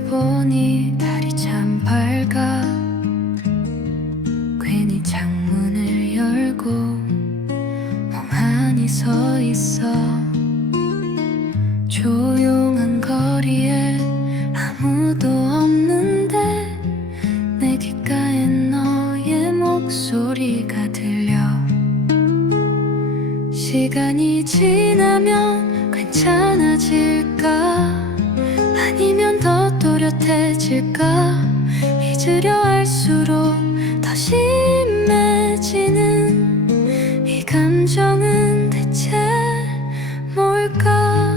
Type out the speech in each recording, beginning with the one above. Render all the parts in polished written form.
창밖을 보니 달이 참 밝아. 괜히 창문을 열고 멍하니 서 있어. 조용한 거리에 아무도 없는데 내 귓가에 너의 목소리가 들려. 시간이 지나면 괜찮아질까? 아니면 더 또렷해질까? 잊으려 할수록 더 심해지는 이 감정은 대체 뭘까?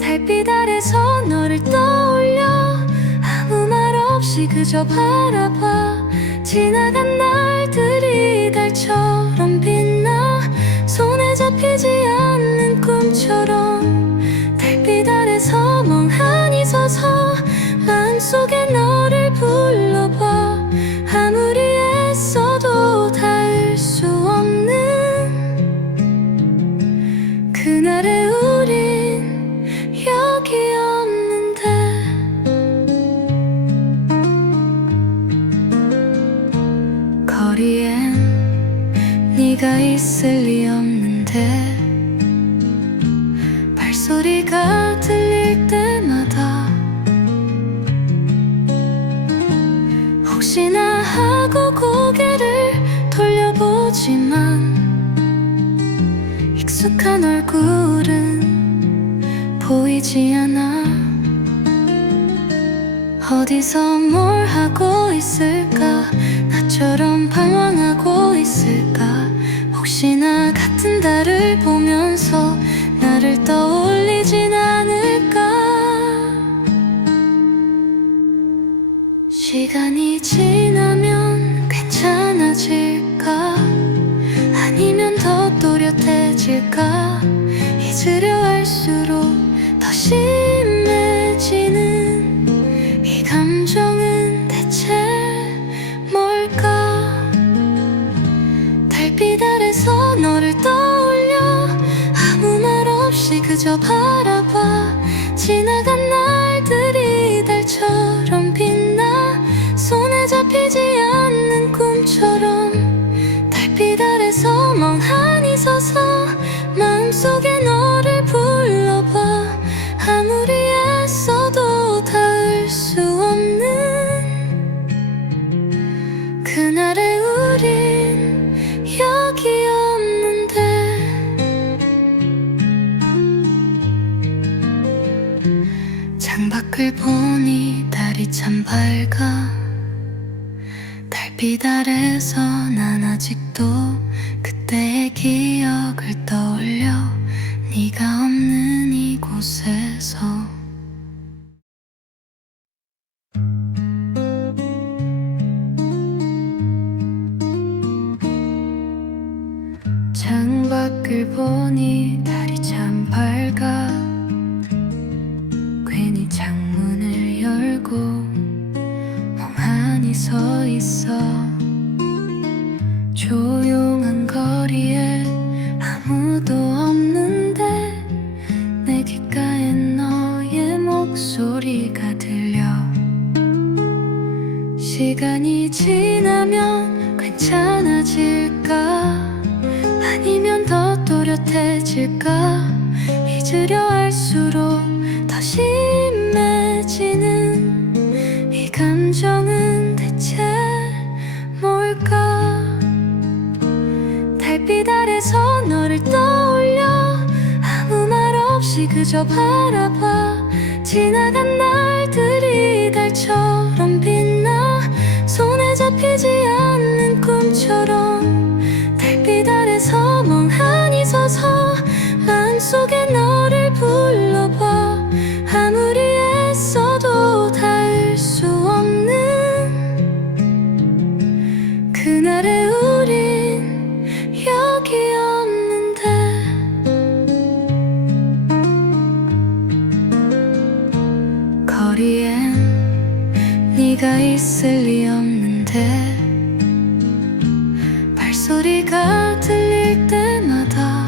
달빛 아래서 너를 떠올려 아무 말 없이 그저 바라봐. 지나간 날들이 달처럼 빛나. 손에 잡히지 않는 꿈처럼 달빛 아래서 멍하니 서서 마음속에 너를 불러봐. 아무리 애써도 닿을 수 없는 그날의 우린 여기 없는데. 거리엔 네가 있을 리 없는데 발소리가 들릴 때마다 혹시나 하고 고개를 돌려보지만 익숙한 얼굴은 보이지 않아. 어디서 뭘 하고 있을까? 나처럼 방황하고 있을까? 혹시나 같은 달을 보면서 나를 떠올리진 않을까? 시간이 지나면 괜찮아질까? 아니면 더 또렷해질까? 잊으려 할수록 더 심해지는 이 감정은 대체 뭘까? 달빛 아래서 너를 떠올려 아무 말 없이 그저 바라봐. 지나간 날들이 달처럼 빛나. 손에 잡히지 않는 꿈처럼 달빛 아래서 멍하니 서서 마음속에 너를 불러봐. 아무리 애써도 닿을 수 없는 그날의 우린 여기 없는데. 창밖을 보니 달이 참 밝아. 달빛 아래서 난 아직도 그때의 기억을 떠올려. 네가 없는 이곳에서. 창밖을 보니 달이 참 밝아. 괜히 창문을 열고 멍하니 서 있어. 조용한 거리에 아무도 없는데 내 귓가에 너의 목소리가 들려. 시간이 지나면 괜찮아질까? 아니면 더 또렷해질까? 잊으려 할수록 더 심해지는 이 감정은 대체 뭘까? 달빛 아래서 너를 떠올려 아무 말 없이 그저 바라봐. 지나간 날들이 달처럼 빛나. 손에 잡히지 않는 꿈처럼 달빛 아래서 멍하니 서서 마음속에 너를 불러봐. 아무리 애써도 닿을 수 없는 그날의 우린 여기 없는데. 거리엔 네가 있을 리 없는데 발소리가 들릴 때마다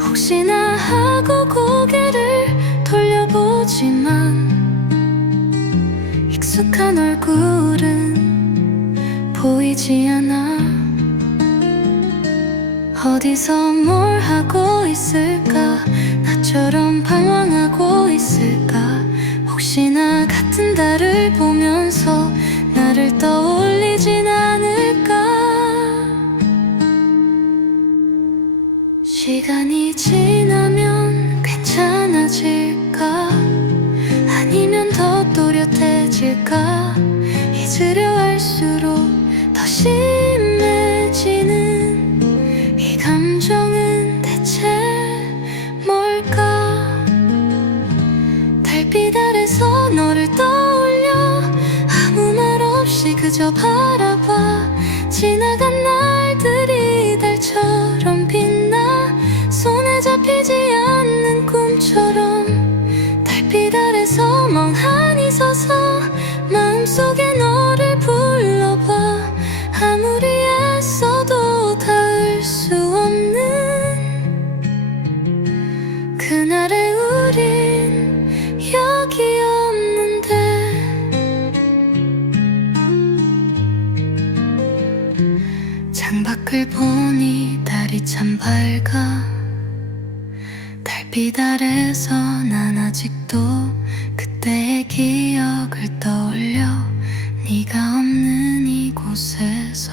혹시나 하고 고개를 익숙한 얼굴은 보이지 않아. 어디서 뭘 하고 있을까? 나처럼 방황하고 있을까? 혹시나 같은 달을 보면서 나를 떠올리진 않을까? 시간이 지나면 괜찮아질까? 아니면 더 또렷해질까? 잊으려 할수록 더 심해지는 이 감정은 대체 뭘까? 달빛 아래서 너를 떠올려 아무 말 없이 그저 바라봐. 지나간 날들이 달처럼 빛나. 손에 잡히지 않는 꿈처럼 달빛 아래서 멍하니 서서 마음속에 너를 불러봐. 아무리 애써도 닿을 수 없는 그날의 우린 여기 없는데. 창밖을 보니 달이 참 밝아. 달빛 아래서 난 아직도 그때의 기억을 떠올려. 네가 없는 이곳에서.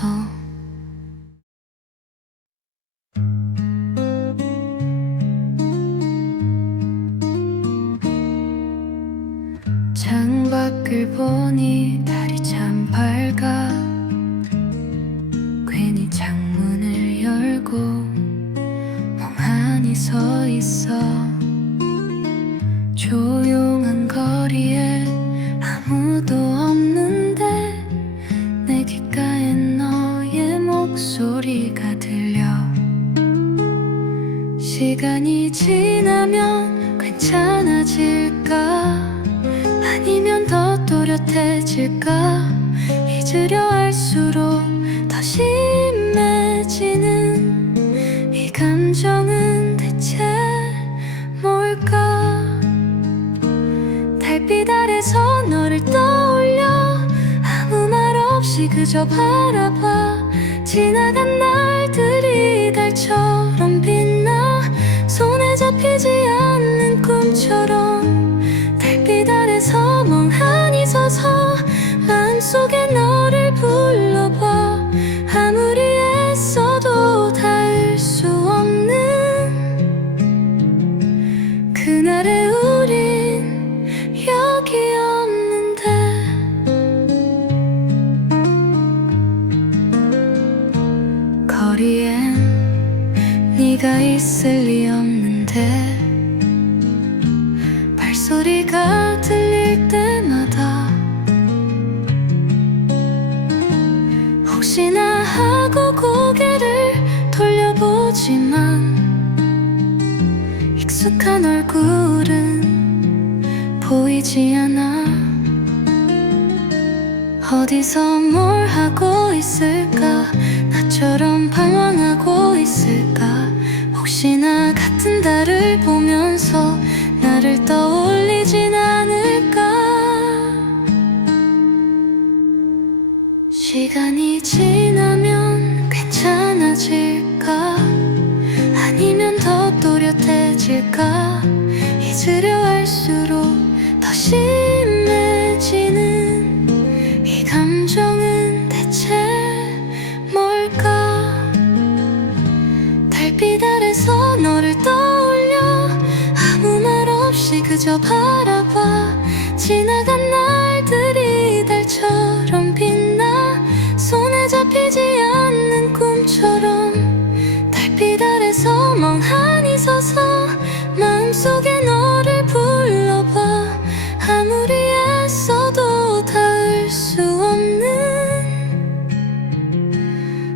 창밖을 보니 달이 참 밝아. 괜히 창문을 열고 멍하니 서 있어. 조용한 거리에 아무도 없는데 내 귓가엔 너의 목소리가 들려. 시간이 지나면 괜찮아질까? 아니면 더 또렷해질까? 잊으려 할수록 더 심해지는 이 감정은 대체 뭘까? 달빛 아래서 너를 떠올려 아무 말 없이 그저 바라봐. 지나간 날들이 달처럼 빛나. 손에 잡히지 않는 꿈처럼 달빛 아래서 멍하니 서서 마음속에 너를 불러봐. 아무리 애써도 닿을 수 없는 그날의 우린 여기 없는데. 거리엔 네가 있을 리 없는데. 발소리가 들릴 때마다 혹시나 하고 고개를 돌려보지만 익숙한 얼굴은 보이지 않아. 어디서 뭘 하고 있을까? 나처럼 방황하고 있을까? 혹시나 같은 달을 보면서 나를 떠올리진 않을까? 시간이 지나면 괜찮아질까? 아니면 더 또렷해질까? 잊으려 할수록 더 심해지는 이 감정은 대체 뭘까? 달빛 아래서 너를 떠올려 아무 말 없이 그저 바라봐. 지나간 날들이 달처럼 빛나. 손에 잡히지 않는 꿈처럼 달빛 아래서 멍하니 서서 마음속에 너를 불러봐. 아무리 애써도 닿을 수 없는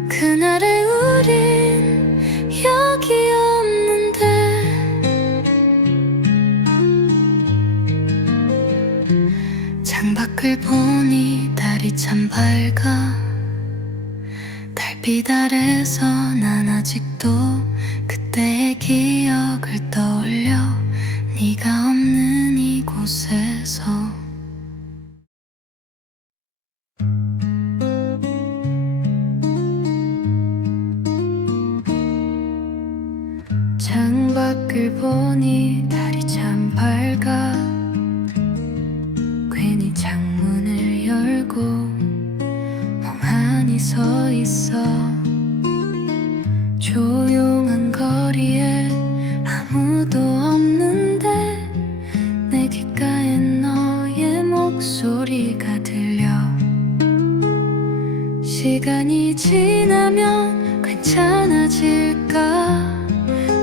그날의 우린 여기 없는데. 창밖을 보니 달이 참 밝아. 달빛 아래서 난 아직도 그때의 기억을 떠올려. 네가 없는 이곳에서. 창밖을 보니 달이 참 밝아. 괜히 창문을 열고 멍하니 서 있어. 조용한 거리에 아무도 없는데 내 귓가에 너의 목소리가 들려. 시간이 지나면 괜찮아질까?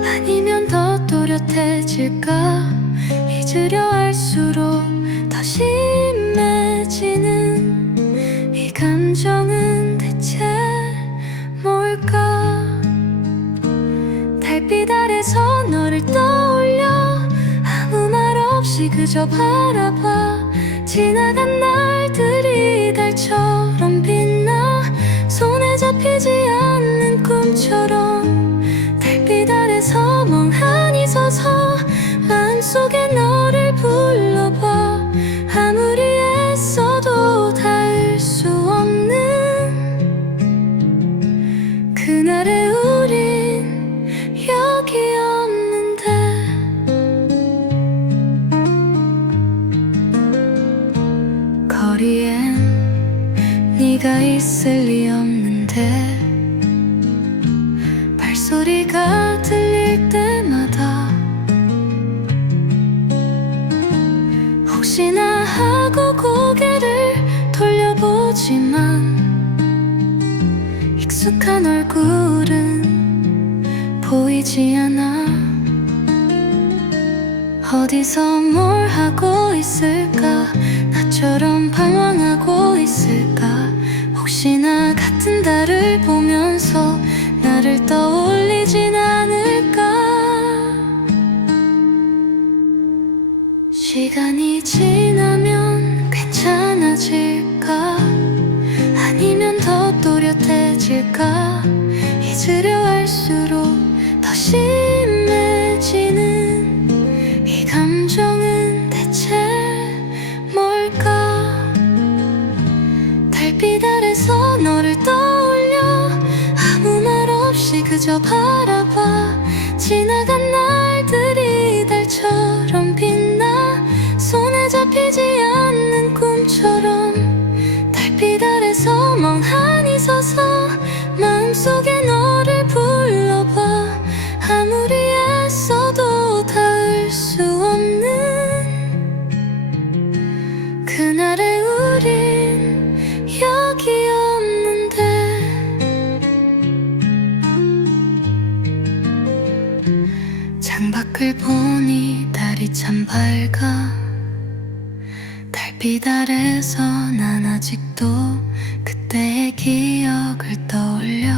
아니면 더 또렷해질까? 잊으려 할수록 더 심해지는 이 감정은 대체 뭘까? 달빛 아래서 너를 떠올려 아무 말 없이 그저 바라봐. 지나간 날들이 달처럼 빛나. 손에 잡히지 않는 꿈처럼 달빛 아래서 멍하니 서서 마음속에 너를 불러봐. 아무리 애써도 닿을 수 없는 그날의 우린 여기 없는데. 거리엔 네가 있을 리 없는데 발소리가 들릴 때마다 혹시나 하고 고개를 돌려보지만 익숙한 얼굴은 보이지 않아. 어디서 뭘 하고 있을까? 나처럼 방황하고 있을까? 혹시나 같은 달을 보면서 나를 떠올리진 않을까? 시간이 지나면 괜찮아질까? 아니면 더 또렷해질까? 잊으려 할수록 더 심해지는 이 감정은 대체 뭘까? 달빛 아래서 너를 떠올려 아무 말 없이 그저 바라봐. 지나간 날들이 달처럼 빛나. 손에 잡히지 않는 꿈처럼 달빛 아래서 멍하니 서서 마음속에 너를 불러봐. 아무리 애써도 닿을 수 없는 그날의 우린 여기 없는데. 창밖을 보니 달이 참 밝아. 달빛 아래서 난 아직도 그때의 기억을 떠올려.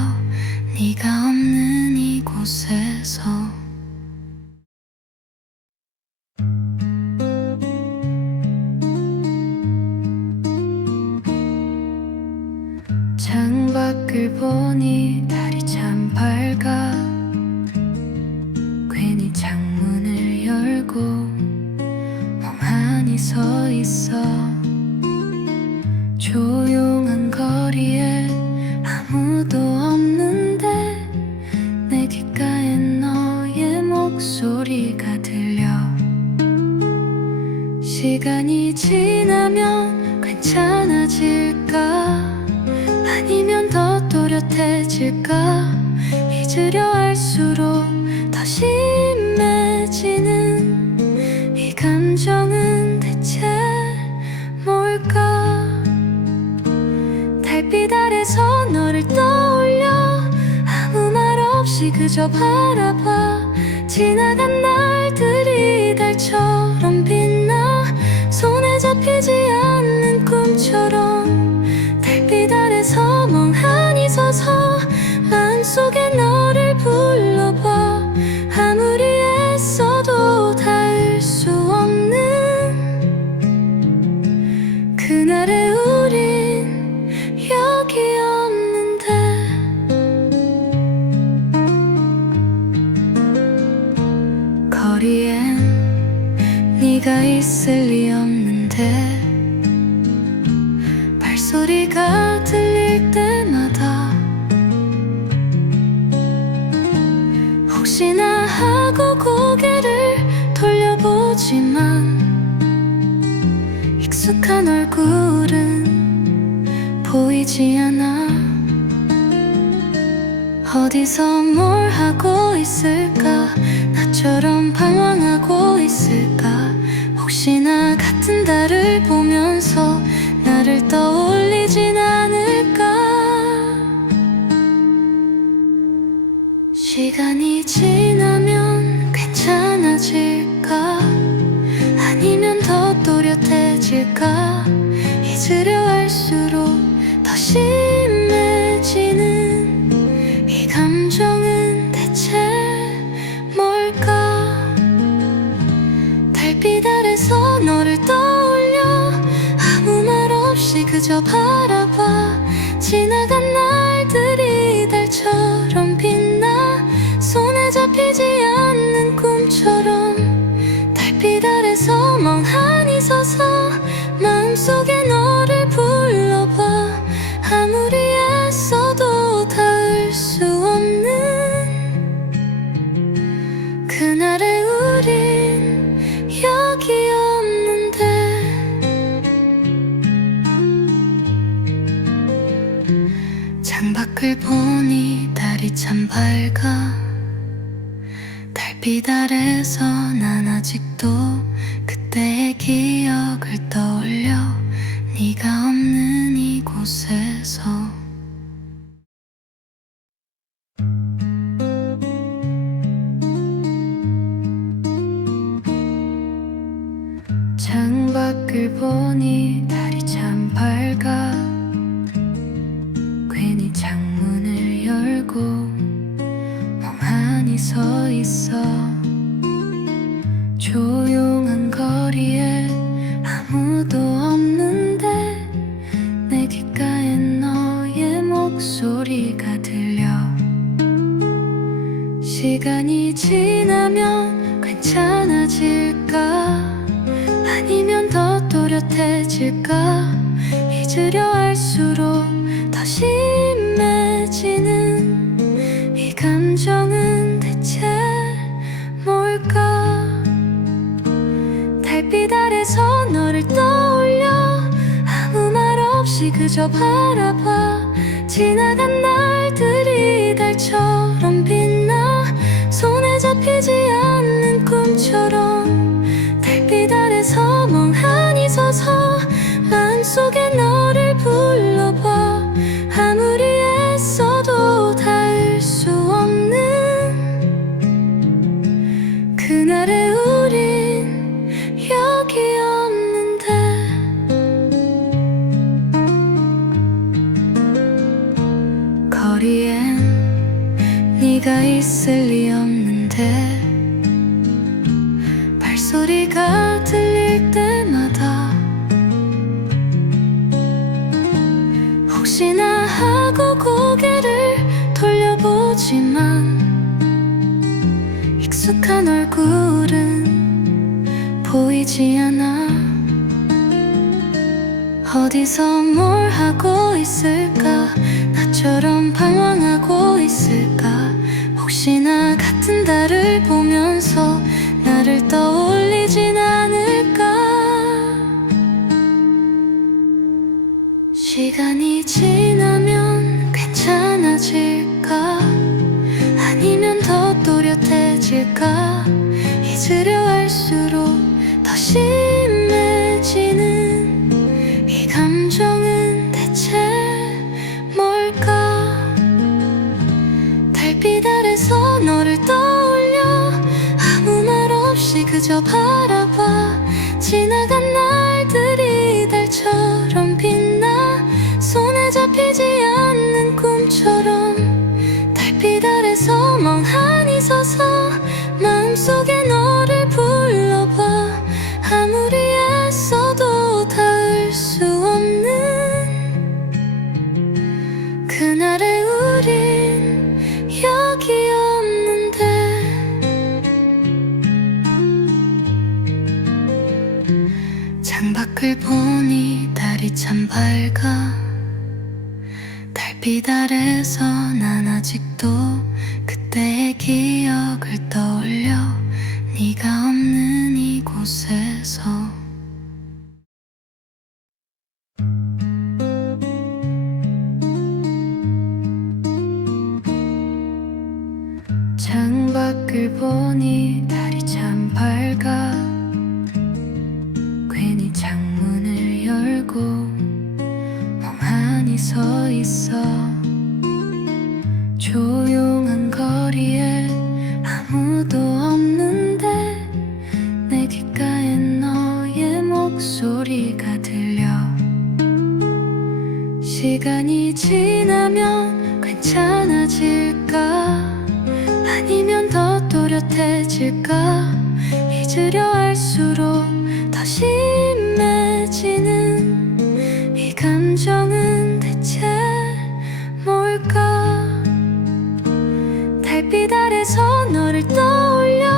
네가 없는 이곳에서. 창밖을 보니 달이 참 밝아. 괜히 창문을 열고 멍하니 서 있어. 조용한 거리에 아무도 없는데 내 귓가에 너의 목소리가 들려. 시간이 지나면 괜찮아질까? 아니면 더 또렷해질까? 잊으려 할수록 더 심해지는 이 감정은 대체 뭘까? 달빛 아래서 너를 떠올려 아무 말 없이 그저 바라봐. 지나간 날들이 달처럼 빛나. 손에 잡히지 않는 꿈처럼 달빛 아래서 멍하니 서서 마음속에 너를 불러봐. 아무리 애써도 닿을 수 없는 그날의 우린 여기 없는데. 거리엔 네가 있을 리 없는데 발소리가 들릴 때마다 돌려보지만 익숙한 얼굴은 보이지 않아. 어디서 뭘 하고 있을까? 나처럼 방황하고 있을까? 혹시나 같은 달을 보면서 나를 떠올리진 않을까? 시간이 지나면 괜찮아질까? 아니면 더 또렷해질까? 잊으려 할수록 더 심해지는 이 감정은 대체 뭘까? 달빛 아래서 너를 떠올려 아무 말 없이 그저 바라봐. 지나간 날들이 달처럼 빛나. 손에 잡히지 않는 꿈처럼 달빛 아래서 멍하니 서서 마음속에 너를 불러봐. 아무리 애써도 닿을 수 없는 그날의 우린 여기 없는데. 창밖을 보니 달이 참 밝아. 달빛 아래서 난 아직도 그때의 기억을 떠올려. 네가 없는 이곳에서. 창밖을 보니 달이 참 밝아. 괜히 창문을 열고 멍하니 서 있어. 조용한 거리에 아무도 없는데 내 귓가에 너의 목소리가 들려. 시간이 지나면 괜찮아질까? 아니면 더 또렷해질까? 잊으려 할수록 더 심해지는 이 감정은 대체 뭘까? 달빛 아래서 너를 떠올려 아무 말 없이 그저 바라봐. 지나간 날들이 달처럼 빛나. 손에 잡히지 않는 꿈처럼 달빛 아래서 멍하니 서서 마음속에 너를 불러봐. 아무리 애써도 닿을 수 없는 그날의 우린 여기 없는데. 거리엔 네가 있을 리 없는데 발소리가 들릴 때마다 혹시나 하고 고개를 돌려보지만 익숙한 얼굴은 보이지 않아. 어디서 뭘 하고 있을까? 나처럼 방황하고 있을까? 혹시나 같은 달을 보면서 나를 떠올리진 않을까? 시간이 지나면 괜찮아질까? 아니면 더 또렷해질까? 잊으려 할수록 더 심해지는 이 감정은 대체 뭘까? 달빛 아래서 너를 떠올려 아무 말 없이 그저 바라봐. 지나간 날들이 달처럼 빛나. 손에 잡히지 않는 꿈처럼 달빛 아래서 멍하니 서서 마음속에 너를 불러봐. 아무리 애써도 닿을 수 없는 그날의 우린 여기 없는데. 창밖을 보니 달이 참 밝아. 달빛 아래서 난 아직도 그때의 기억을 떠올려. 네가 없는 이곳에서. 창밖을 보니 달이 참 밝아. 괜히 창문을 열고 멍하니 서 있어. 조용한 거리에 아무도 없는데 내 귓가엔 너의 목소리가 들려. 시간이 지나면 괜찮아질까? 아니면 더 또렷해질까? 잊으려 할수록 더 심해지는 이 감정은 대체 뭘까? 달빛 아래서 너를 떠올려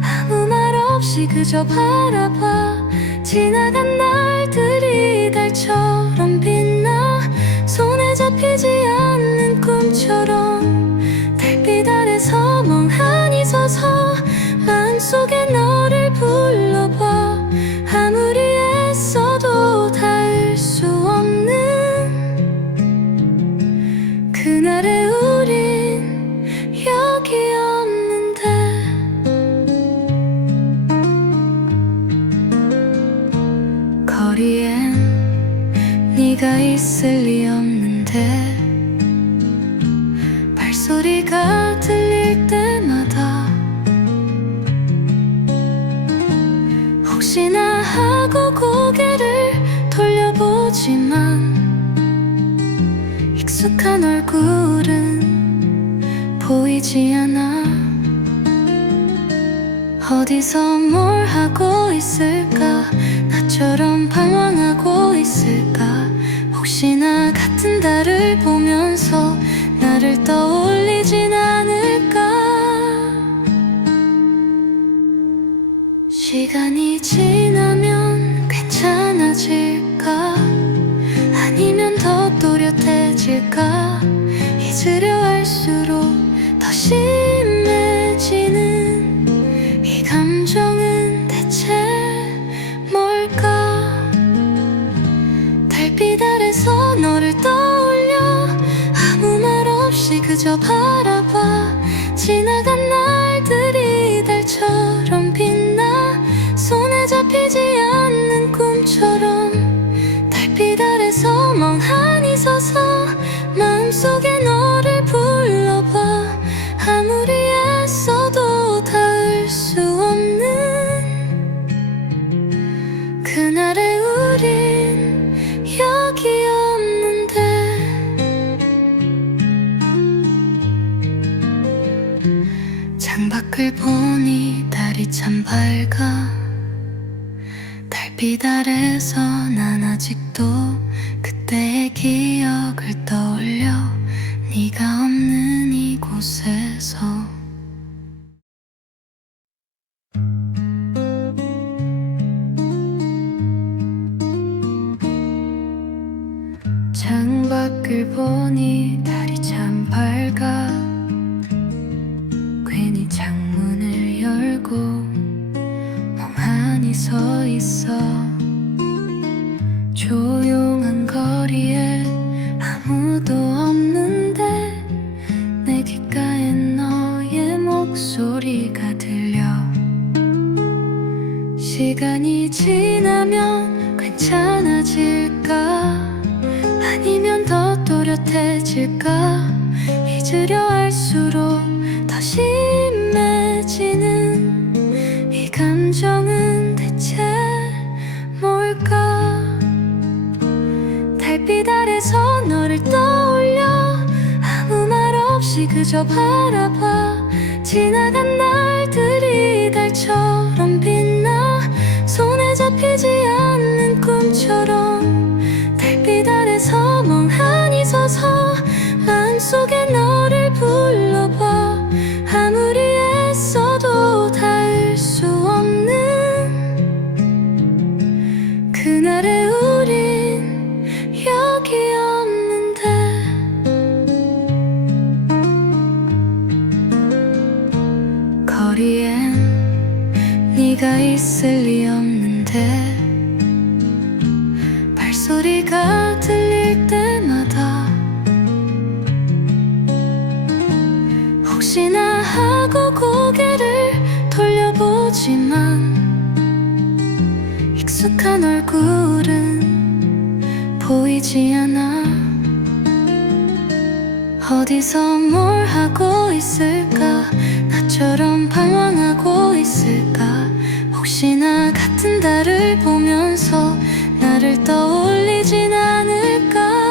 아무 말 없이 그저 바라봐. 지나간 날들이 달처럼 빛나. 손에 잡히지 않는 꿈처럼 달빛 아래서 멍하니 서서 마음속에 너를 불러봐. 아무리 애써도 닿을 수 없는 그날의 우린 여기 없는데. 거리엔 네가 있을 리 없는데 발소리가 들릴 때마다 혹시나 하고 고개를 돌려보지만 익숙한 얼굴은 보이지 않아. 어디서 뭘 하고 있을까? 나처럼 방황하고 있을까? 혹시나 같은 달을 보면서 나를 떠올리진 않을까? 시간이 지나면 괜찮아질까? 아니면 더 또렷해질까? 잊으려 할수록 더 심해지는 이 감정은 대체 뭘까? 달빛 아래서 너를 떠올려 아무 말 없이 그저 바라봐. 지나간 날들이 달처럼 빛나. 손에 잡히지 않는 꿈처럼 달빛 아래서 멍하니 서서 마음속에 너를 불러봐. 아무리 애써도 닿을 수 없는 그날의 우린 여기 없는데. 창밖을 보니 달이 참 밝아. 달빛 아래서 난 아직도 그때의 기억을 떠올려. 네가 없는 이곳에서. 창밖을 보니 달이 참 밝아. 괜히 창문을 열고 멍하니 서 있어. 조용한 거리에 아무도 없는데 내 귓가엔 너의 목소리가 들려. 시간이 지나면 괜찮아질까? 아니면 더 또렷해질까? 잊으려 할수록 더 심해지는 이 감정은 대체 뭘까? 달빛 아래서 너를 떠올려 아무 말 없이 그저 바라봐. 지나간 날들이 달처럼 빛나. 손에 잡히지 않는 꿈처럼 달빛 아래서 멍하니 서서 마음속에 너를 불러봐. 아무리 애써도 닿을 수 없는 그날의 우린 여기 없는데. 거리엔 혹시나 하고 고개를 돌려보지만 익숙한 얼굴은 보이지 않아. 어디서 뭘 하고 있을까? 나처럼 방황하고 있을까? 혹시나 같은 달을 보면서 나를 떠올리진 않을까?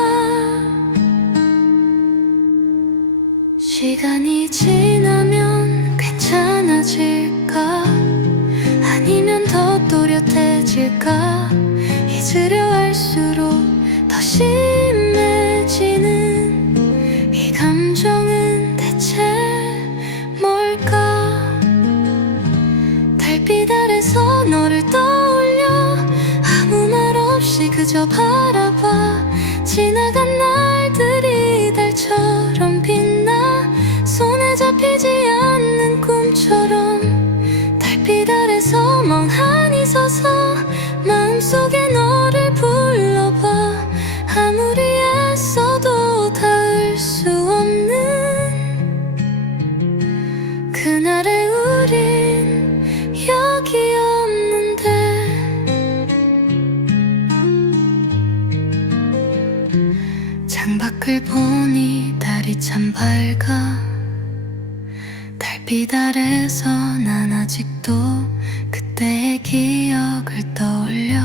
시간이 지나면 괜찮아질까? 아니면 더 또렷해질까? 잊으려 할수록 더 심해지는 이 감정은 대체 뭘까? 달빛 아래서 너를 떠올려 아무 말 없이 그저 바라봐. 지나간 날들이 달처럼 빛나 손에 잡히지 않는 꿈처럼 달빛 아래서 멍하니 서서 마음속에 너를 불러봐. 아무리 애써도 닿을 수 없는 그날의 우린 여기 없는데. 창밖을 보니 달이 참 밝아. 달빛 아래서 난 아직도 그때의 기억을 떠올려.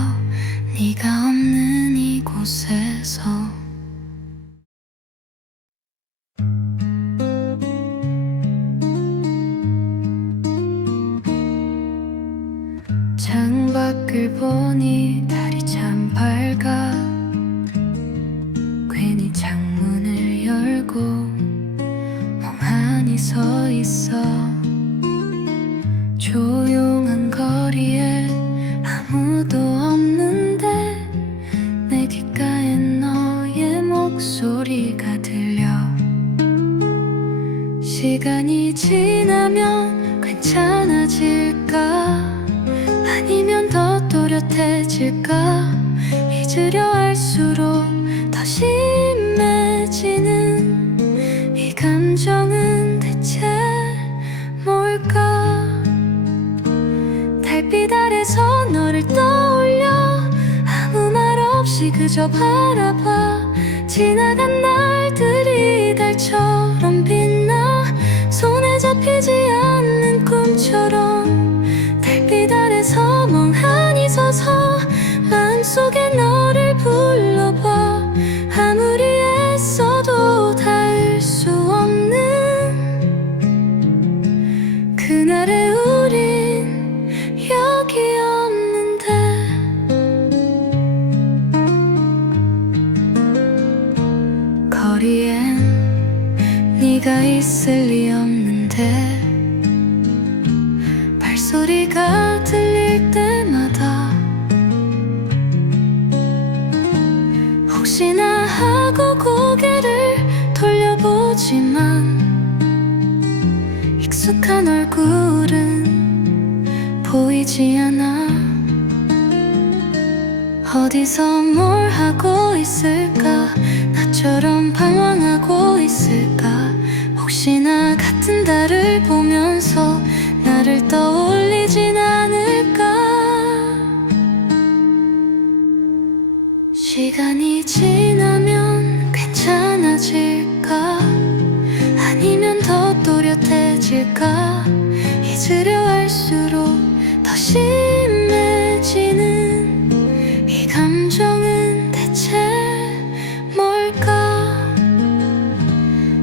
네가 없는 이곳에서 창밖을 보니 달이 참 밝아. 괜히 창문을 열고 멍하니 서 있어. 조용한 거리에 아무도 없는데 내 귓가엔 너의 목소리가 들려. 시간이 지나면 괜찮아질까? 아니면 더 또렷해질까? 잊으려 할수록 더 심해지는 이 감정은 대체 뭘까? 달빛 아래서 너를 떠올려 아무 말 없이 그저 바라봐. 지나간 날들이 달처럼 빛나 손에 잡히지 않는 꿈처럼 달빛 아래서 멍하니 서서 마음속에 너를 불러봐. 아무리 애써도 닿을 수 없는 그날의 우린 여기 없는데. 거리엔 네가 있을 리 없는데 발소리가 들릴 때마다 혹시나 하고 고개를 돌려보지만 익숙한 얼굴은 보이지 않아. 어디서 뭘 하고 있을까? 나처럼 방황하고 있을까? 혹시나 같은 달을 보면서 나를 떠올리진 않을까? 시간이 지나면 괜찮아질까? 아니면 더 또렷해질까? 잊으려 할수록 더 심해지는 이 감정은 대체 뭘까?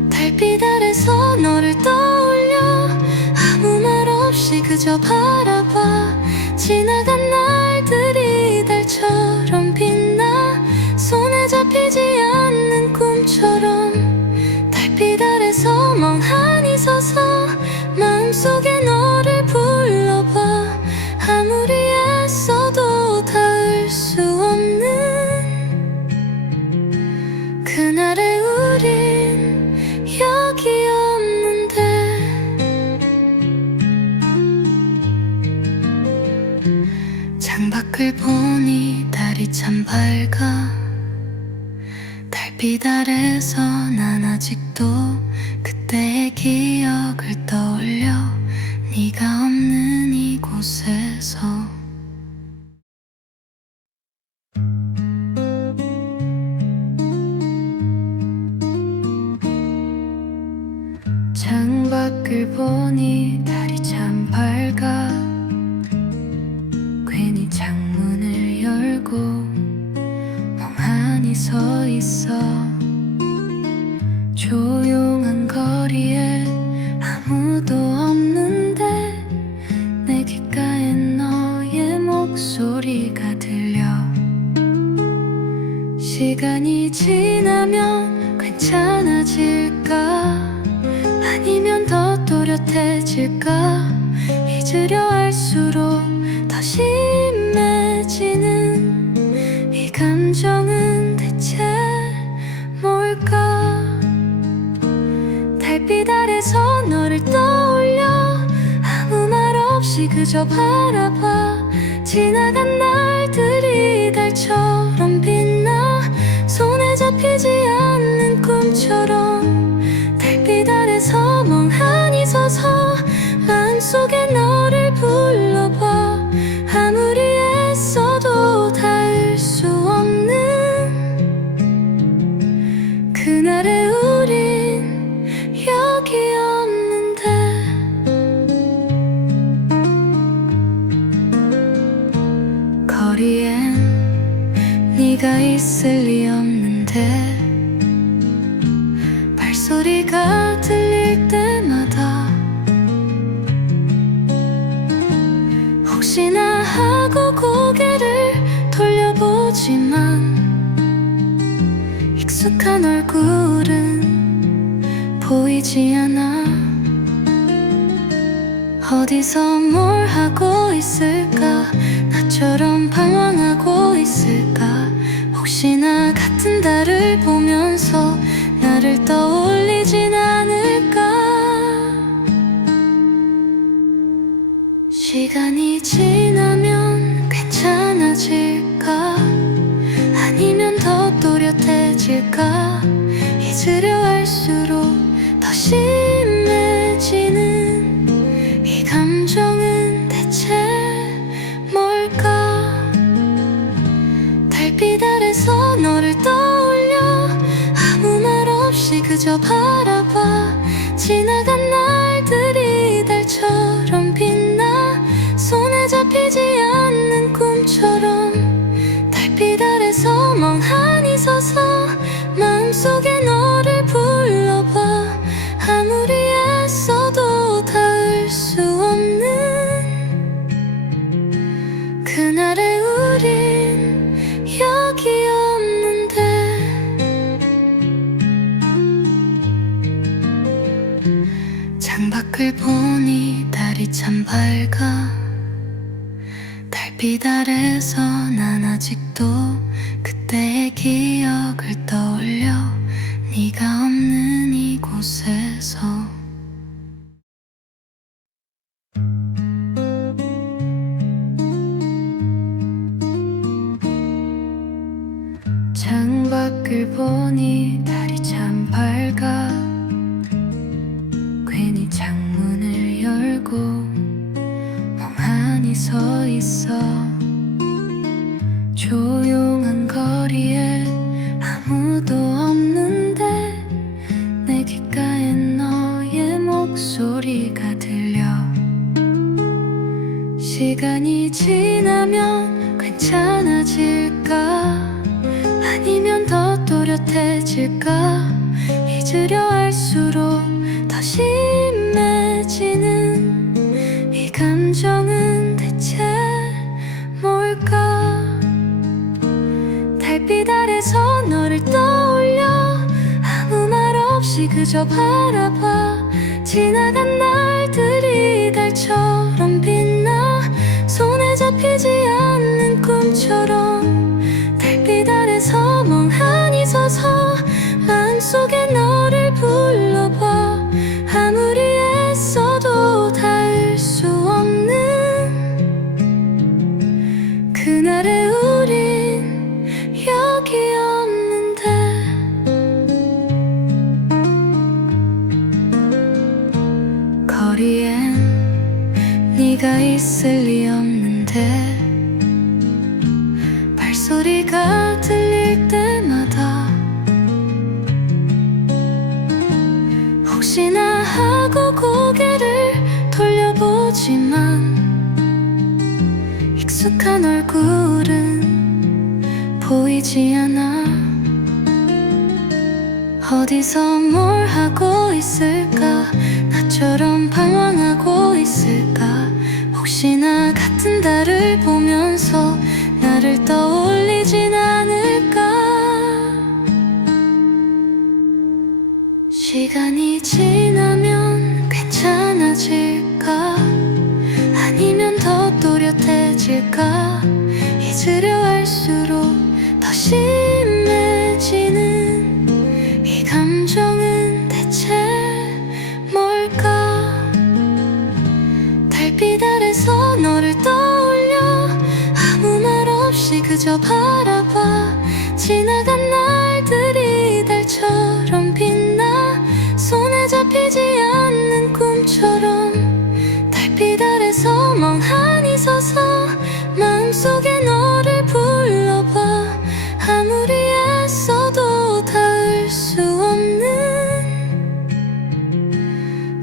달빛 아래서 너를 떠올려 아무 말 없이 그저 바라봐. 지나간 날들이 달처럼 빛나 손에 잡히지 않는 꿈처럼 달빛 아래서 멍하니 서서 마음속에 너를 불러봐. 아무리 애써도 닿을 수 없는 그날의 우린 여기 없는데. 창밖을 보니 달이 참 밝아. 달빛 아래서 난 아직도 그때의 기억을 네가 없는 이곳에서 창밖을 보니 달이 참 밝아. 괜히 창문을 열고 멍하니 서 있어. 조용한 거리에 아무도 없는데 내 귓가에 너의 목소리가 들려. 시간이 지나면 괜찮아질까? 아니면 더 또렷해질까? 잊으려 할수록 더 심해지는 이 감정은 대체 뭘까? 달빛 아래서 너를 떠올려 아무 말 없이 그저 바라봐. 지나간 날들이 달처럼 빛나. 손에 잡히지 않는 꿈처럼 달빛 아래서 멍하니 서서 마음속에 너를 불러봐. 아무리 애써도 닿을 수 없는 그날의 우린 여기 없는데. 거리엔 네가 있을 리 없는데 발소리가 들릴 때마다 혹시나 하고 고개를 돌려보지만 익숙한 얼굴은 보이지 않아. 어디서 뭘 하고 있을까? 나처럼 방황하고 있을까? 혹시나 같은 달을 보면서 나를 떠올리진 않을까? 시간이 지나면 괜찮아질까? 아니면 더 또렷해질까? 잊으려 할수록 더 심해지는 이 감정은 대체 뭘까? 달빛 아래서 너를 떠올려 아무 말 없이 그저 바라봐. 지나간 날들이 달처럼 빛나. 손에 잡히지 않는 꿈처럼 달빛 아래서 멍하니 서서 마음속에 너를 불러봐. 아무리 애써도 닿을 수 없는 그날의 우린 여기 없는데. 창밖을 보니 달이 참 밝아. 달빛 아래서 난 아직도 그때의 기억을 떠올려. 네가 없는 이곳에서 창밖을 보니 달이 참 밝아. 괜히 창문을 열고 멍하니 서 있어. 조용한 거리에 아무도 없는데 내 귓가에 너의 목소리가 들려. 시간이 지나면 괜찮아질까? 아니면 더 또렷해질까? 잊으려 할수록 더 심해지는 이 감정은 대체 뭘까? 달빛 아래서 너를 떠올려 아무 말 없이 그저 바라봐. 지나간 날들이 달처럼 빛나. 손에 잡히지 않는 꿈처럼 달빛 아래서 멍하니 서서 마음속에 너를 불러봐. 아무리 애써도 닿을 수 없는 그날의 우린 여기 없는데. 거리엔 네가 있을 리 없는데 발소리가 들릴 때마다 혹시나 하고 고개를 돌려보지만 익숙한 얼굴은 보이지 않아. 어디서 뭘 하고 있을까? 나처럼 방황하고 있을까? 혹시나 같은 달을 보면서 나를 떠올리진 않을까? 시간이 지나면 괜찮아질까? 아니면 더 또렷해질까? 잊으려 할수록 더 심해지는 이 감정은 대체 뭘까? 달빛 아래서 너를 떠올려 아무 말 없이 그저 바라봐. 지나간 날들이 달처럼 빛나 손에 잡히지 않는 꿈처럼 달빛 아래서 멍하니 서서 마음속에 너를 불러봐. 아무리 애써도 닿을 수 없는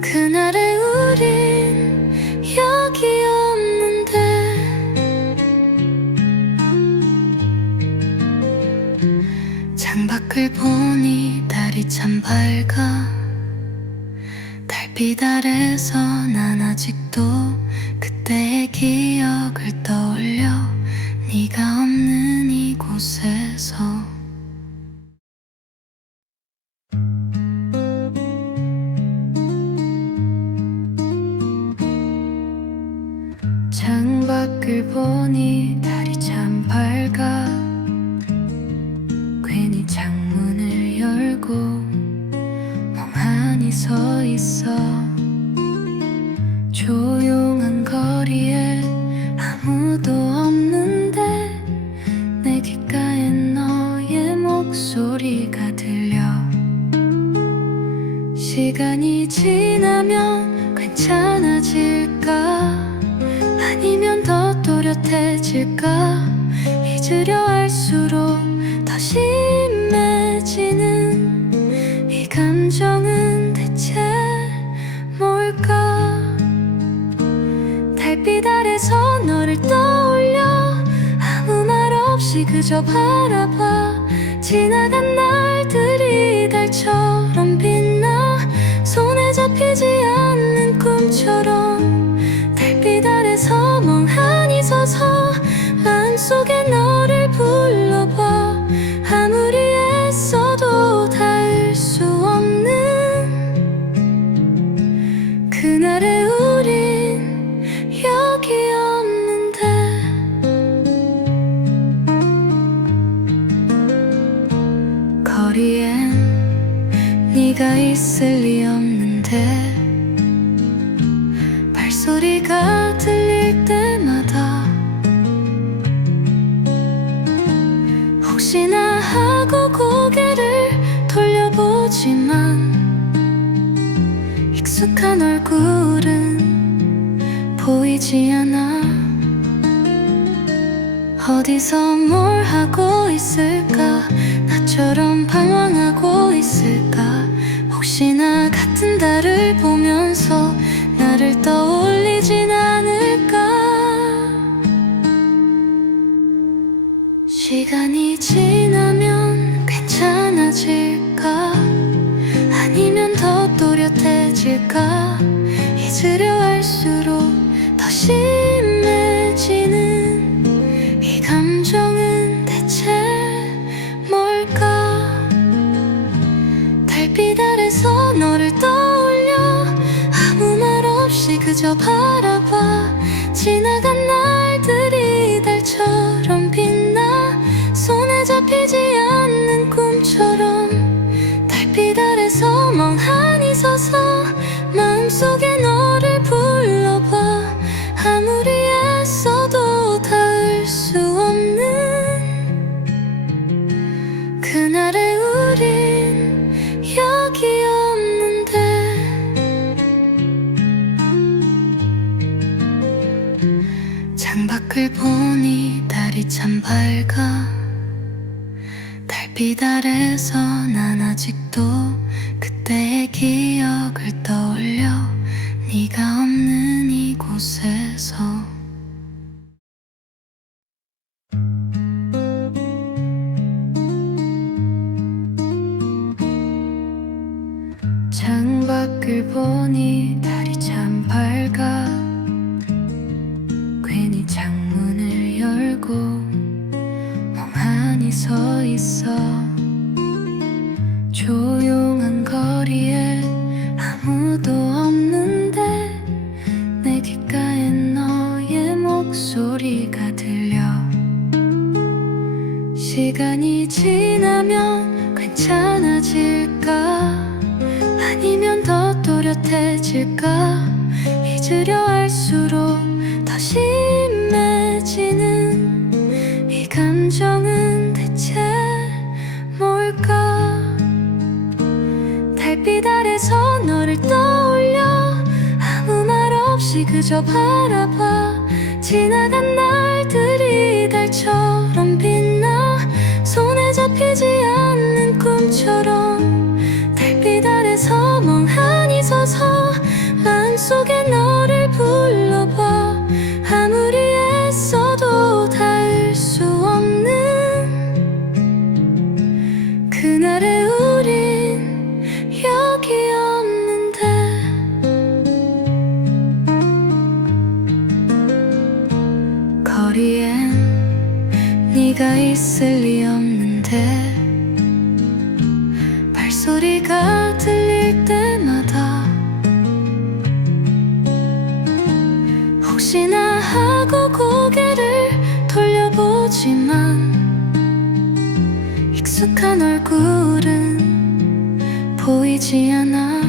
그날의 우린 여기 없는데. 창밖을 보니 달이 참 밝아. 달빛 아래서 난 아직도 그때의 기억을 떠올려. 네가 없는 이곳에서 창밖을 보니 달이 참 밝아. 괜히 창문을 열고 멍하니 서 있어. 조용한 거리에 아무도 없는데 내 귓가엔 너의 목소리가 들려. 시간이 지나면 괜찮아질까? 아니면 더 또렷해질까? 잊으려 할수록 더 심해지는 이 감정은 대체 뭘까? 달빛 아래서 너를 떠올려 아무 말 없이 그저 바라봐. 지나간 날들이 달처럼 빛나 손에 잡히지 않는 꿈처럼 달빛 아래서 멍하니 서서 마음속에 너를 불러봐. 아무리 애써도 닿을 수 없는 그날의 우린 여기 없는데. 거리엔 네가 있을 리 없는데 발소리가 들릴 때마다 혹시나 하고 고개를 돌려보지만 익숙한 얼굴은 보이지 않아. 어디서 뭘 하고 있을까? 나처럼 방황하고 있을까? 혹시나 같은 달을 보면서 나를 떠올리진 않을까? 시간이 지나면 괜찮아질까? 아니면 더 또렷해질까? 잊으려 할수록 더 심해지는 이 감정은 대체 뭘까? 달빛 아래서 너를 떠올려 아무 말 없이 그저 바라봐. 지나간 날들이 달처럼 빛나 손에 잡히지 않는 꿈처럼 달빛 아래서 멍하니 서서 마음속에 너를 불러봐. 아무리 애써도 닿을 수 없는 그날의 우린 여기 없는데. 창밖을 보니 달이 참 밝아. 달빛 아래서 난 아직도 그때의 기억을 떠올려. 네가 없는 이곳에서 창밖을 보니 달이 참 밝아. 괜히 창문을 열고 멍하니 서 있어. 조용한 거리에 아무도 없는데 내 귓가에 너의 목소리가 들려. 시간이 지나면 괜찮아질까? 아니면 더 또렷해질까? 잊으려 할수록 더 심해지는 이 감정은 대체 뭘까? 달빛 아래서 너를 떠올려. 아무 말 없이 그저 바라봐. 지나간 날들이 달처럼 빛나. 손에 잡히지 않는 꿈처럼 달빛 아래서 멍하니 서서 마음속에 너를 불러봐. 아무리 애써도 닿을 수 없는 그날의 우린 여기 없는데. 거리엔 네가 있을 리 없는데 발소리가 들릴 때마다 혹시나 하고 고개를 돌려보지만 익숙한 얼굴은 보이지 않아.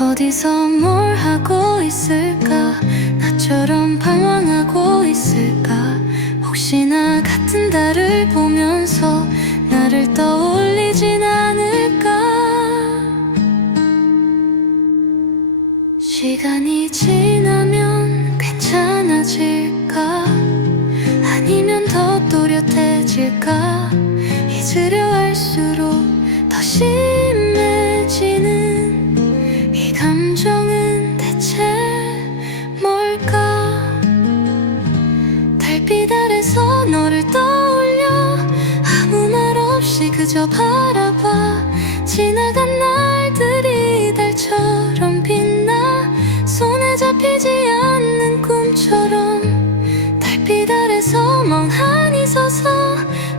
어디서 뭘 하고 있을까? 나처럼 방황하고 있을까? 혹시나 같은 달을 보면서 나를 떠올리진 않을까? 시간이 지나면 괜찮아질까? 아니면 더 또렷해질까? 잊으려 할수록 더 심해지는 이 감정은 대체 뭘까? 달빛 아래서 너를 떠올려. 아무 말 없이 그저 바라봐. 지나간 날들이 달처럼 빛나. 손에 잡히지 않는 꿈처럼 달빛 아래서 멍하니 서서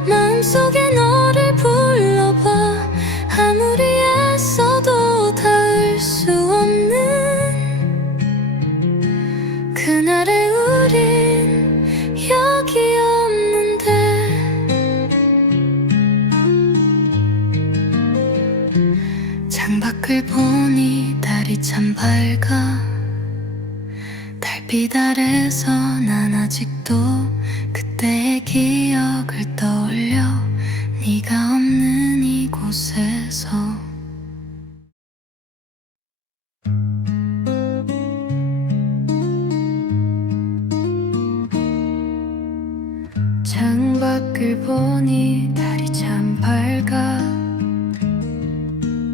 마음속에 너를 불러봐. 아무리 애써도 닿을 수 없는 그날의 우린 여기 없는데. 창밖을 보니 달이 참 밝아. 달빛 아래서 난 아직도 그때의 기억을 떠올려. 네가 없는 이곳에서 창밖을 보니 달이 참 밝아.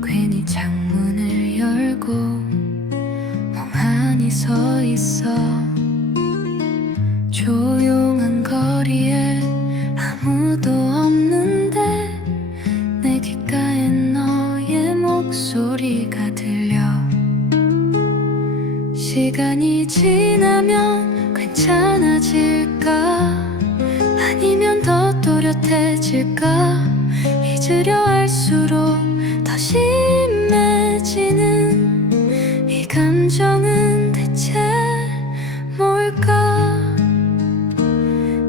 괜히 창문을 열고 멍하니 서 있어. 조용한 거리에 아무도 없는데 내 귓가에 너의 목소리가 들려. 시간이 지나면 괜찮아질까? 아니면 더 또렷해질까? 잊으려 할수록 더 심해지는 이 감정은 대체 뭘까?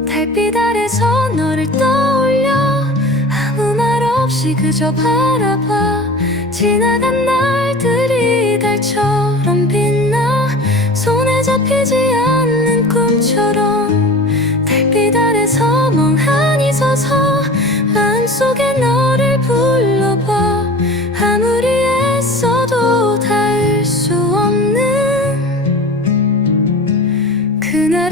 달빛 아래서 너를 떠올려. 아무 말 없이 그저 바라봐. 지나간 날들이 달처럼 빛나. 손에 잡히지 않는 꿈처럼 달빛 아래서 멍하니 서서 마음속에 너를 불러봐. 아무리 애써도 닿을 수 없는 그날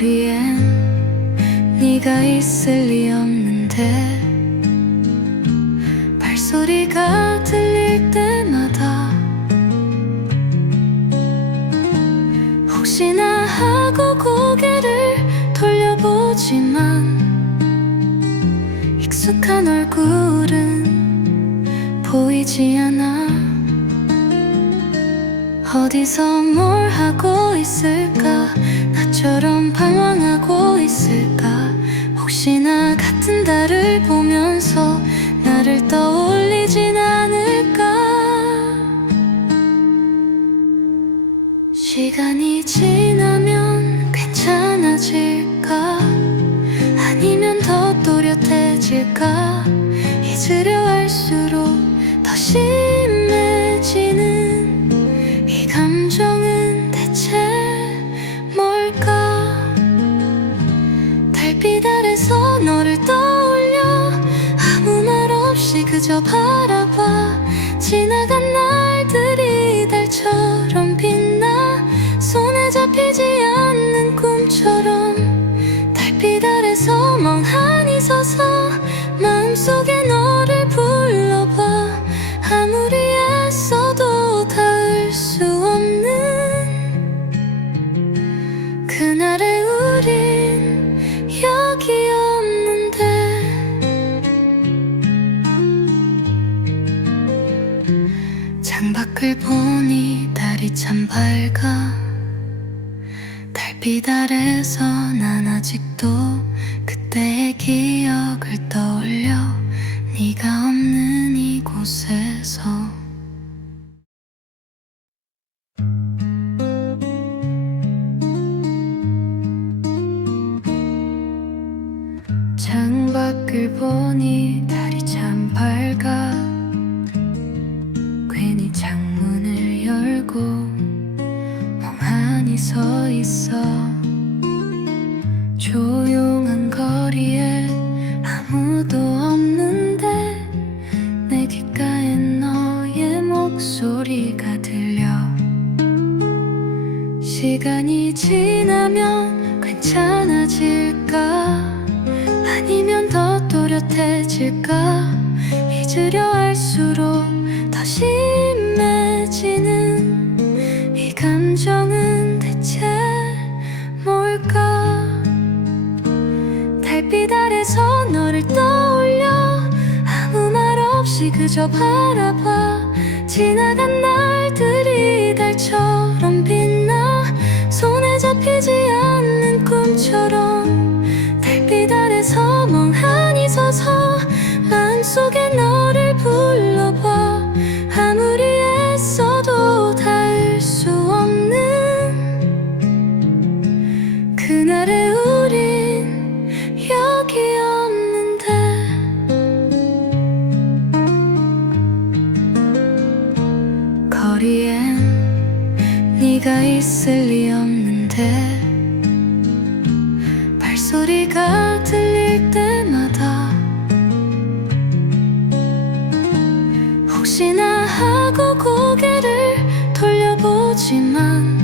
거리엔 네가 있을 리 없는데 발소리가 들릴 때마다 혹시나 하고 고개를 돌려보지만 익숙한 얼굴은 보이지 않아. 어디서 뭘 하고 있을까? 나처럼 방황하고 있을까? 혹시나 같은 달을 보면서 나를 떠올리진 않을까? 시간이 지나면 괜찮아질까? 아니면 더 또렷해질까? 잊으려 할수록 더 심해지는 이 감정은 대체 뭘까? 달빛 아래서 너를 떠올려 아무 말 없이 그저 바라봐. 지나간 날들이 달처럼 빛나 손에 잡히지 않는 꿈처럼 달빛 아래서 멍하니 서서 마음속에 너를 불러봐. 아무리 애써도 닿을 수 없는 그날의 우린 여기 없는데. 창밖을 보니 달이 참 밝아. 달빛 아래서 난 아직도 그때의 기억을 떠올려. 네가 없는 이곳에서 창밖을 보니 달이 참 밝아. 괜히 창문을 열고 멍하니 서 있어. 조용한 거리에 아무도 없는데 내 귓가엔 너의 목소리가 들려. 시간이 지나면 괜찮아질까? 아니면 더 또렷해질까? 잊으려 할수록 더 심해지는 이 감정은 대체 뭘까? 달빛 아래서 너를 떠올려 아무 말 없이 그저 바라봐. 지나간 날들이 달처럼 빛나 손에 잡히지 않는 꿈처럼 달빛 아래서 멍하니 서서 마음속에 너를 불러봐. 아무리 애써도 닿을 수 없는 그날의 우린 여기 없는데. 거리엔 네가 있을 리 없는데 발소리가 들릴 때마다 혹시나 하고 고개를 돌려보지만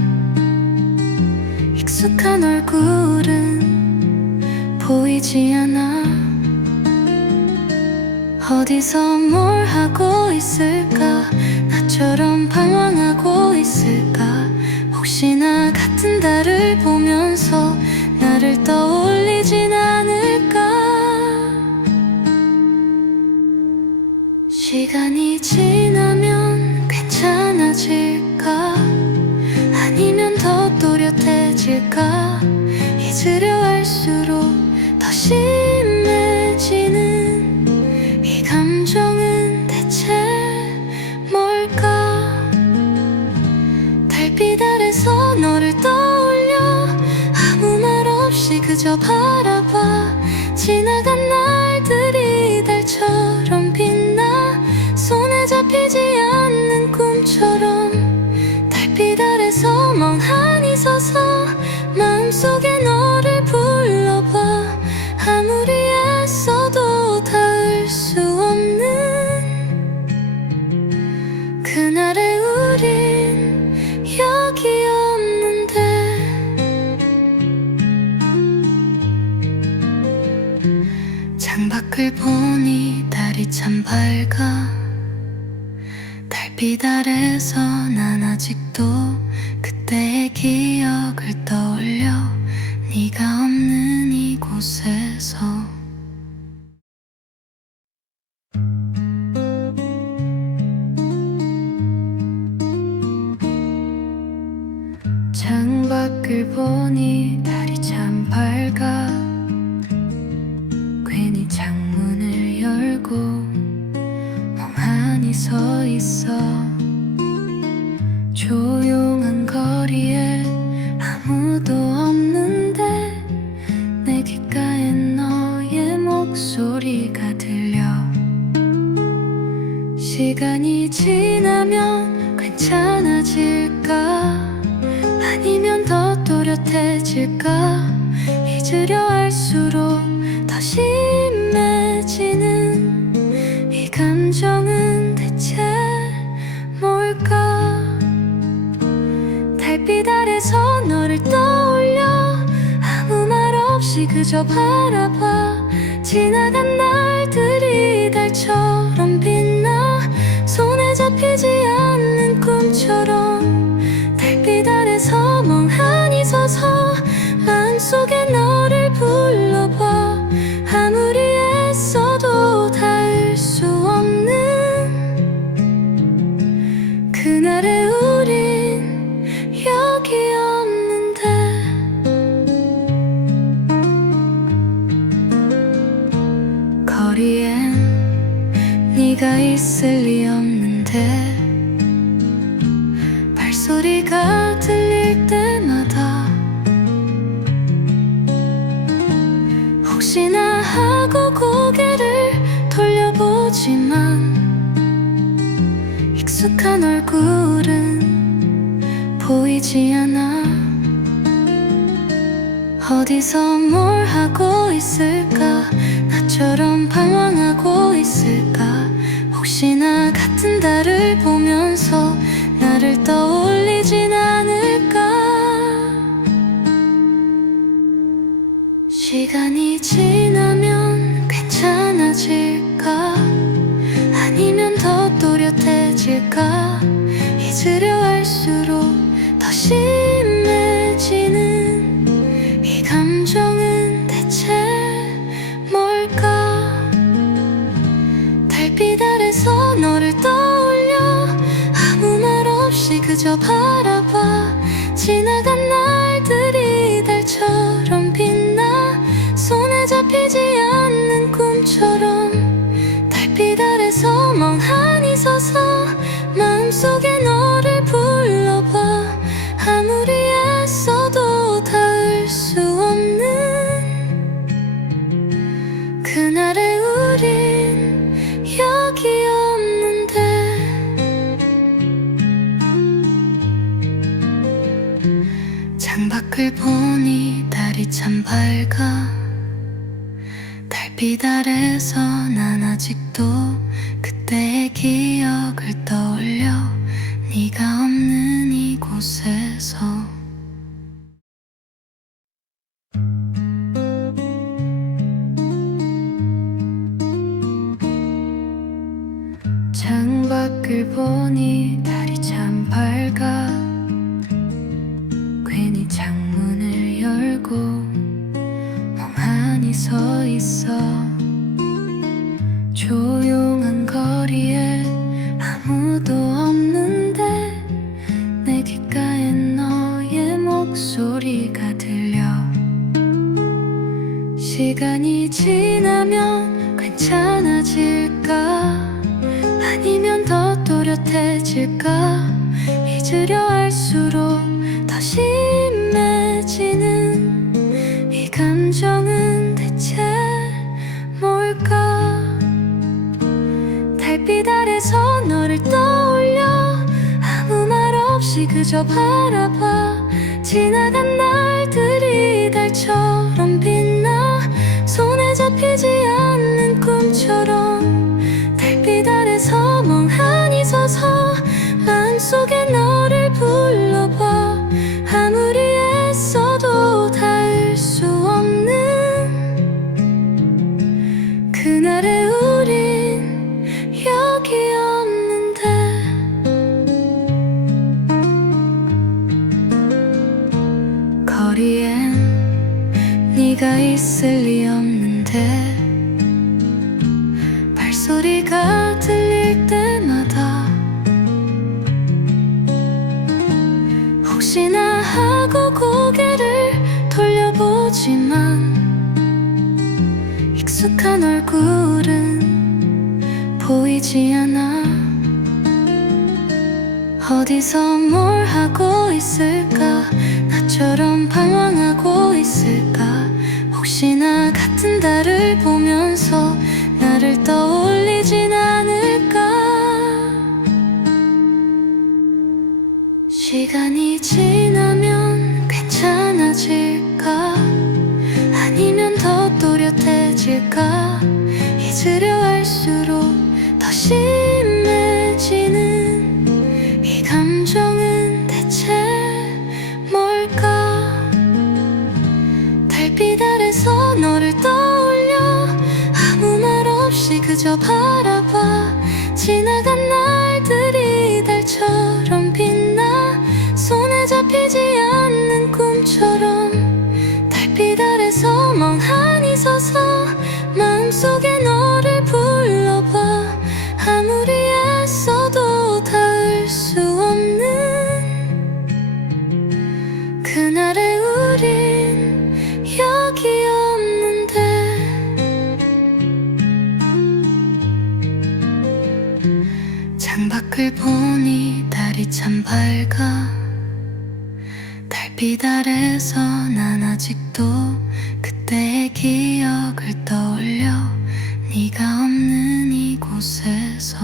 익숙한 얼굴은 보이지 않아. 어디서 뭘 하고 있을까? 나처럼 방황하고 있을까? 혹시나 같은 달을 보면서 나를 떠올리진 않을까? 시간이 지나면 괜찮아질까? 아니면 더 또렷해질까? 잊으려 할수록 더 심해지는 이 감정은 대체 뭘까? 달빛 아래서 너를 떠올려 아무 말 없이 그저 바라봐. 지나간 날들이 달처럼 빛나 손에 잡히지 않는 꿈처럼 달빛 아래서 멍하니 서서 마음속에 너를 불러봐. 아무리 애써도 닿을 수 없는 그날의 우린 여기 없는데. 창밖을 보니 달이 참 밝아. 달빛 아래서 난 아직도 그때의 기억을 떠올려. 네가 없는 이곳에서 창밖을 보니 달이 참 밝아. 괜히 창문을 열고 멍하니 서 있어. 조용한 거리에 아무도 없는데 내 귓가에 너의 목소리가 들려. 시간이 지나면 괜찮아질까? 아니면 더 또렷해질까? 잊으려 할수록 더 심해지는 이 감정은 대체 뭘까? 달빛 아래서 너를 떠올려. 아무 말 없이 그저 바라봐. 지나간 날들이 달처럼 빛나. 손에 잡히지 않는 꿈처럼 달빛 아래서 멍하니 서서 마음속에 너를 불러봐. 아무리 애써도 닿을 수 없는 그날의 우린 여기 없는데. 거리엔 네가 있을 리 없는데 발소리가 들릴 때마다 혹시나 하고 고개를 돌려보지만 익숙한 얼굴은 보이지 않아. 어디서 뭘 하고 있을까? 나처럼 방황하고 있을까? 혹시나 같은 달을 보면서 나를 떠올리진 않을까? 시간이 지나면 괜찮아질까? 아니면 더 또렷해질까? 잊으려 할수록 더 심해지는 이 감정은 대체 뭘까? 달빛 아래서 너를 떠올려. 아무 말 없이 그저 바라봐. 지나간 날들이 달처럼 빛나. 손에 잡히지 않는 꿈처럼 달빛 아래서 멍하니 서서 마음속에 너를 불러봐. 아무리 애써도 닿을 수 없는 그날의 우린 여기 없는데. 창밖을 보니 달이 참 밝아. 달빛 아래서 난 아직도 그때의 기억을 떠올려. 네가 없는 이곳에서 창밖을 보니 달이 참 밝아. 괜히 창문을 열고 멍하니 서 있어. 조용한 거리에 아무도 없는데 내 귓가에 너의 목소리가 들려. 시간이 지나면 괜찮아질까? 아니면 더 또렷해질까? 잊으려 할수록 더 심해지는 이 감정은 대체 뭘까? 달빛 아래서 너를 떠올려. 아무 말 없이 그저 바라봐. 지나간 날들이 달처럼 빛나. 손에 잡히지 않는 꿈처럼 달빛 아래서 멍하니 서서 마음속에 너를 불러봐. 아무리 애써도 닿을 수 없는 그날 네가 있을 리 없는데 발소리가 들릴 때마다 혹시나 하고 고개를 돌려보지만 익숙한 얼굴은 보이지 않아. 어디서 뭘 하고 있을까? 나처럼 방황하고 있을까? 혹시나 같은 달을 보면서 나를 떠올리진 않을까? 시간이 지나면 괜찮아질까? 아니면 더 또렷해질까? 잊으려 할수록 더 심해지는 이 감정은 대체 뭘까? 달빛 아래서 너를 떠올려 아무 말 없이 그저 바라봐. 지나간 날들이 달처럼 빛나 손에 잡히지 않는 꿈처럼 달빛 아래서 멍하니 서서 마음속에 너를 불러봐. 아무리 애써도 닿을 수 없는 그날의 우린 여기 없는데. 창밖을 보니 달이 참 밝아. 달빛 아래서 난 아직도 그때의 기억을 떠올려. 네가 없는 이곳에서